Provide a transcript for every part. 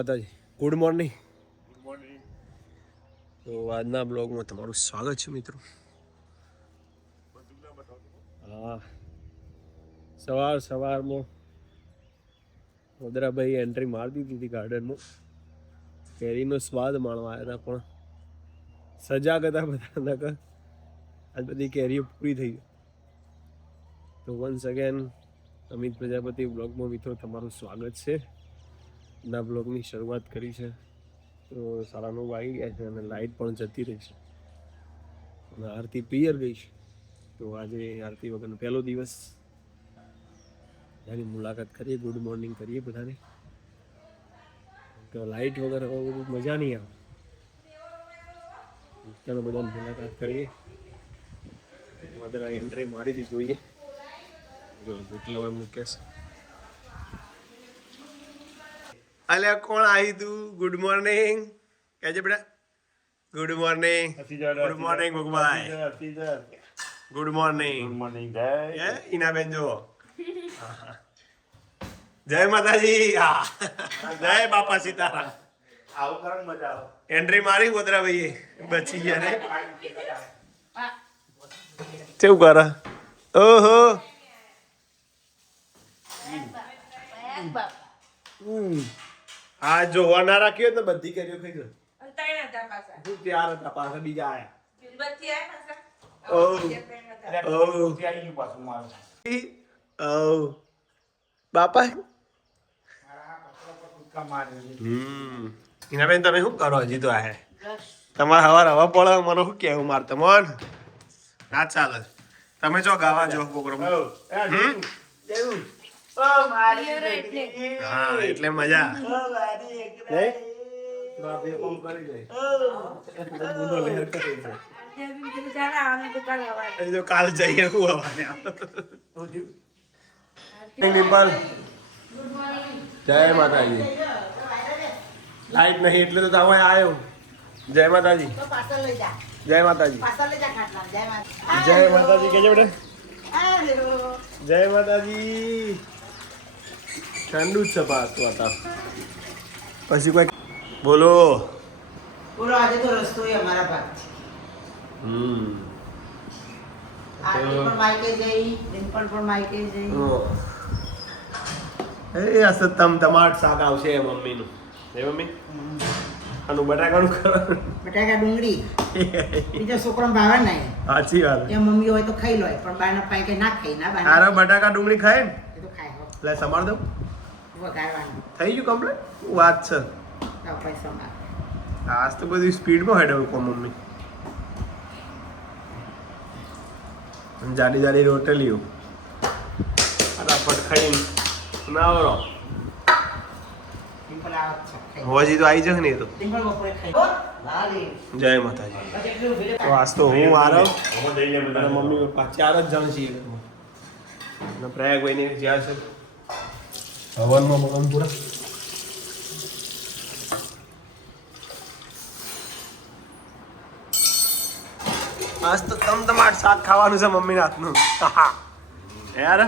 માતાજી, good morning. તો આજના બ્લોગમાં તમારું સ્વાગત છે મિત્રો. હા, સવારમાં વદરાભાઈ એન્ટ્રી મારી દીધી હતી ગાર્ડનમાં. કેરીનો સ્વાદ માણવા આવ્યા હતા, પણ સજાગ હતા બધા. આજ બધી કેરીઓ પૂરી થઈ ગઈ. તો વન્સ અગેન અમિત પ્રજાપતિ બ્લોગમાં મિત્રો તમારું સ્વાગત છે. ના બ્લોગની શરૂઆત કરી છે. તો 9:30 વાગી ગયા છે અને લાઇટ પણ જતી રહી છે અને આરતી પિયર ગઈ છે. તો આજે આરતી વગરનો પહેલો દિવસ, એની મુલાકાત કરીએ, ગુડ મોર્નિંગ કરીએ બધાને. તો લાઇટ વગર હવે બધું મજા નહીં આવે. ચાલો બધાની મુલાકાત કરીએ. બધા એન્ટ્રી મારી હતી, જોઈએ કેટલા વાર મૂકેશ. અલ્યા કોણ આવી તું? ગુડ મોર્નિંગ કહેજે બેટા. Good morning. ગુડ મોર્નિંગ ભગવાઈ. Good morning. Good morning. જય ઈનાબેન. જો જય માતાજી. જય બાપા સીતારામ. આવું કરો મજા આવે. એન્ટ્રી મારી ગોદરા ભાઈએ બચી ગયા ને. કેવું કરે? ઓહો, આ જોવા ના રાખ્યો તો બધી કેરીઓ ખાઈ ગયો. ત્યાર હતા પાછા બીજા આયા. બાપા હિનાબેન તમે શું કરો? હજી તો આ તમારે હવા પડે. મને શું કેવું માર તમોન ના ચાલે. તમે જો ગાવા જો પ્રોગ્રામ. હા એટલે મજા. કાલ જઈએ. જય માતાજી. લાઈટ નહીં એટલે તો તમે આવ્યો. જય માતાજી. જય માતાજી. જય માતાજી કેજો બેટા. જય માતાજી. ઠંડુ જ છે પાછું હતા. પછી કોઈ બોલો. બોલો. આજે તો રસ્તો અમારા ભાગ છે. આજે પણ માઈકે જઈ, ડિમ્પલ પણ માઈકે જઈ. એ અસતમ ટમાટ શાક આવશે મમ્મીનું. હે મમ્મી? આનું બટાકાનું કરો. બટાકા ડુંગળી બીજો છોકરો ભાવે નહીં. સાચી વાત. એ મમ્મી હોય તો ખાઈ લો, પણ બાના પાઈ કે ના ખાઈ ના. તારે બટાકા ડુંગળી ખાય ને? એ તો ખાય હો. લે સમાર દઉં. વઘારવાનું થઈ ગયું કમ્પ્લીટ. વાત છે. પૈસા માં આજ તો બધી સ્પીડમાં હેડવું કો મમ્મી. જાડી જાડી રોટલીઓ ફટાફટ ખાઈને નાવરો. ડિમ્પલ આવત છે. હોજી તો આવી જશે ને. તો ડિમ્પલ બપોરે ખાઈ. જય માતાજી. તો આજ તો હું આરવ અને મમ્મી પપ્પા 4 જ જણ છીએ ઘરમાં. અને પ્રયાગભાઈને જ્યાં છે હવનમાં મગનપુરા. આજ તો તમારે શાક ખાવાનું છે મમ્મીના હાથનું. યાર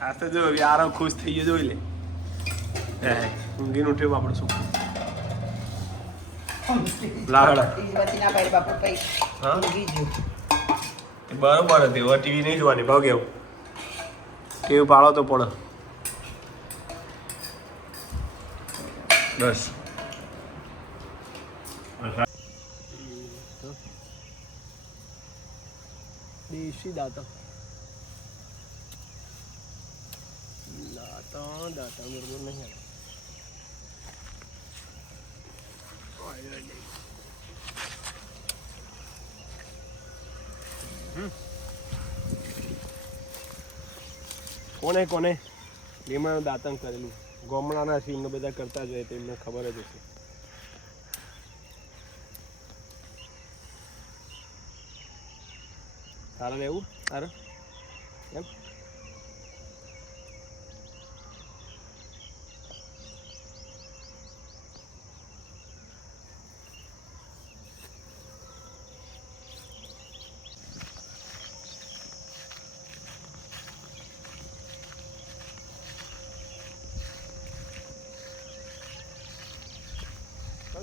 આ તો જો યાર ખુશ થઈ ગયો. જોઈ લે. ઊંઘીને ઉઠ્યો આપણો છોકરો. લાગડા બરોબર હતી. હવે ટીવી નહીં જોવાની. ભાવ કેવું કેવું પાડો તો પણ બસ. દેશી દાંતા દાંતા બરોબર નહીં. કોને કોને લીમડાનું દાંતણ કરેલું? ગોમડાના સિંહ બધા કરતા જ હોય તો એમને ખબર જ હશે. તારે રહેવું? તારે એમ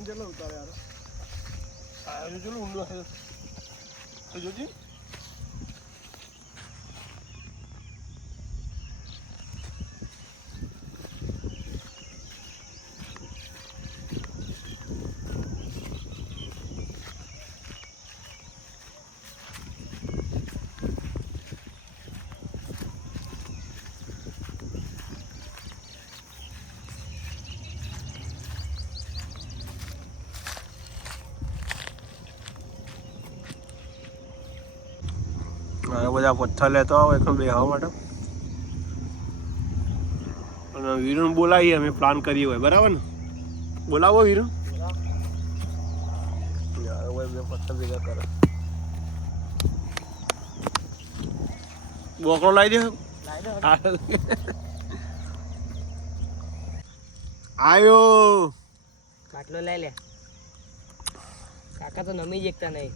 ચલો ઉતારે યાર આ ચલો ઊંડો આવ્યો તો જોજી બધા પથ્થર લેતો આવો એકદમ બેહવા માટે અને વીરુને બોલાવીએ અમે પ્લાન કરીએ હોય બરાબર ને બોલાવો વીરુ યાર હોય બે પથ્થર ભેગા કરે બોકડો લાવી દે આયો કાટલો લઈ લે કાકા તો નમી જતા નહીં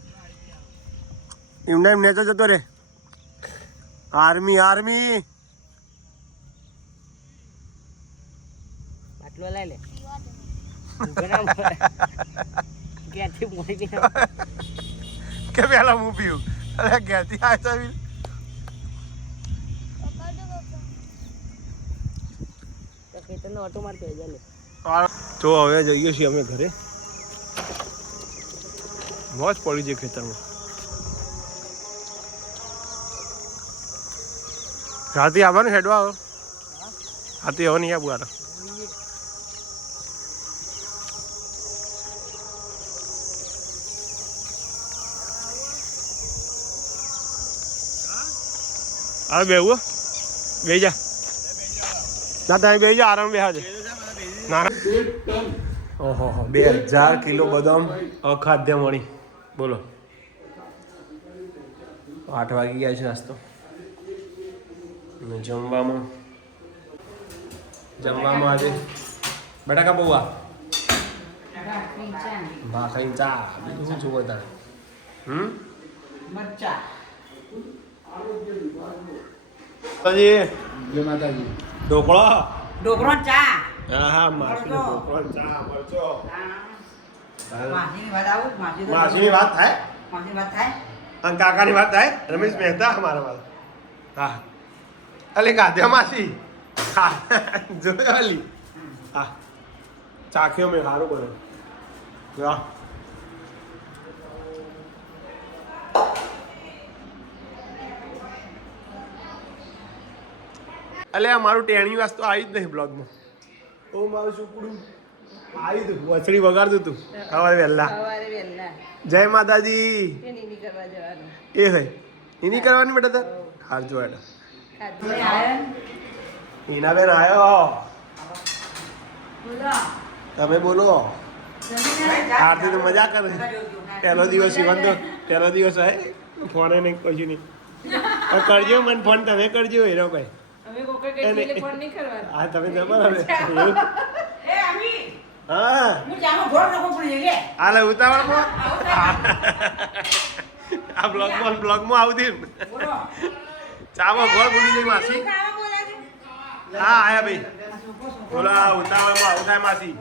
એમને એમ નેચો જતો રે આર્મી કાટલો લઈ લે ક્યાંથી મોડી કે પેલા હું પીવું અરે ક્યાંથી આવ્યો વીર ખેતરનો ઓટો મારતો હોય ચાલે તો હવે જઈએ છીએ અમે ઘરે મોજ પડી છે ખેતરમાં રાતે આવવાનું હેડવા આવો રાતે આવો નહીં આવું હવે બેવું બે જા ના તમે બે જા આરામ બેહા છે ના ઓહો 2000 કિલો બદામ અખાદ્ય મળી બોલો 8 વાગી ગયા છે નાસ્તો અને જમવામાં આજે બટાકા પૌવા ભાખરી ચા બીજું શું જોવો તારે મરચા માતાજી ઢોકળો ઢોકળો ચા હા માસીનો ઢોકળો ચા મરચો માસીની વાત આવું માસીની વાત થાય માસીની વાત થાય અને કાકાની વાત થાય રમેશ મહેતા અમારા વાત હા અલે ગાધ્યા માસી હા જોયો અલી હા ચાખ્યો મેં સારું બને જો અલે આ મારું ટેણી વાસ તો આવી જ નહીં બ્લોગમાં ઓ મારું છોકરું આવી તું વછડી વગાડતું તું સવારે વહેલા જય માતાજી એ હોય એની કરવાની બેટા તાર હાર જો એના હિના બેન આવ્યો તમે બોલો આરતી તો મજા કરે પહેલો દિવસ ઈવન તો પહેલો દિવસ હે ફોને નહીં કશું નહીં કરજો મને ફોન તમે કરજો હીરો ભાઈ હા તમે જબર હા હાલે ઉતાવળમાં આ બ્લોગમાં આવતી ચામાં ઘર ભૂલી જઈ માસી હા આયા ભાઈ બોલા ઉતાવળમાં આવું થાય માસી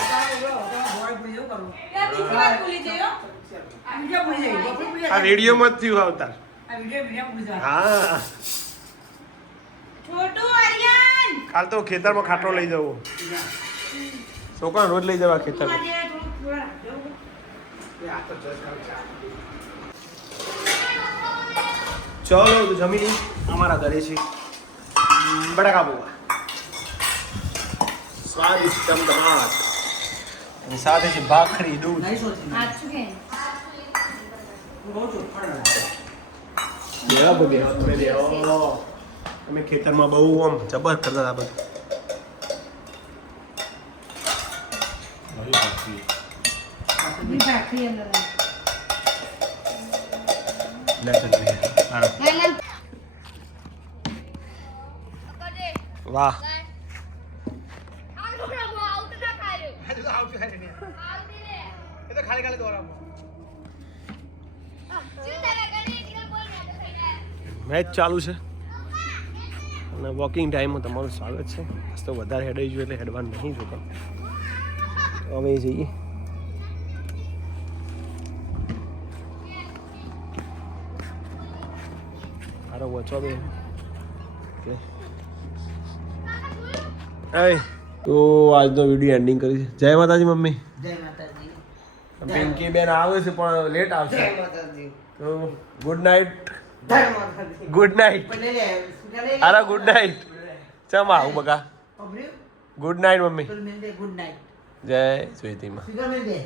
આ રેડિયોમાં જ થયું આવતા હા કાલ તો ખેતરમાં ખાટલો લઈ જવો છોકરા રોજ લઈ જવા ખેતરમાં ચલો જમી અમારા ઘરે છે બટાકા પૌવા સ્વાદિષ્ટ ધમાક અને સાથે છે ભાખરી દૂધ અમે ખેતરમાં બહુ આમ જબર કરતા હતા બધું વાહ મેચ ચાલુ છે અને વોકિંગ ટાઈમમાં તમારું સ્વાગત છે આજ તો વધારે હેડાઈ જોઈએ એટલે હેડવાનું નહીં જોતા અમે જઈએ મારો વચો બે તો આજનો વિડીયો એન્ડિંગ કરી જય માતાજી મમ્મી જય માતાજી પિંકી બેન આવે છે પણ લેટ આવશે જય માતાજી તો ગુડ નાઇટ જય માતાજી ગુડ નાઇટ પણ લે સુગલે અરે ગુડ નાઇટ ચમ આવું બકા પબલ્યુ ગુડ નાઇટ મમ્મી તો મેં દે ગુડ નાઈટ જય સ્વીટીમાં સુગલે દે